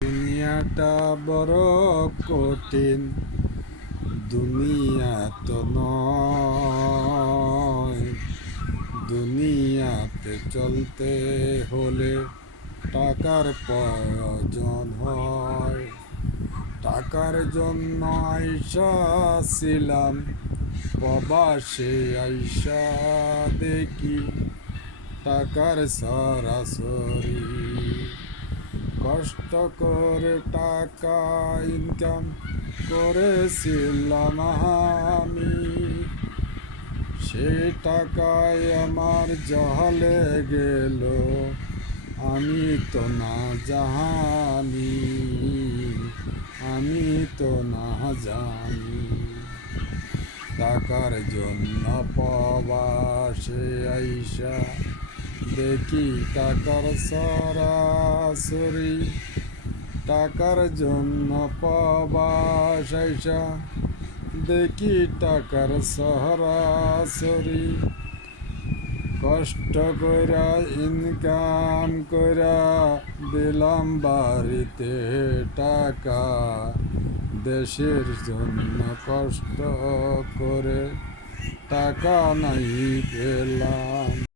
দুনিয়াটা বড় কঠিন, দুনিয়া তো নয়। দুনিয়াতে চলতে হলে টাকার প্রয়োজন হয়। টাকার জন্য আইসা ছিলাম প্রবাসে, আইসা দেখি টাকার সরাসরি। কষ্ট করে টাকা ইনকাম করেছিলাম আমি, সেই টাকায় আমার জহলে গেল, আমি তো না জানি, আমি তো না জানি। টাকার জন্য প্রবাসে আইসা দেখি টাকার সরাসরি। টাকার জন্য প্রবাস আইসা দেখি টাকার সরাসরি। কষ্ট কইরা ইনকাম কইরা দিলাম বাড়িতে টাকা, দেশের জন্য কষ্ট করে টাকা নাই পেলাম।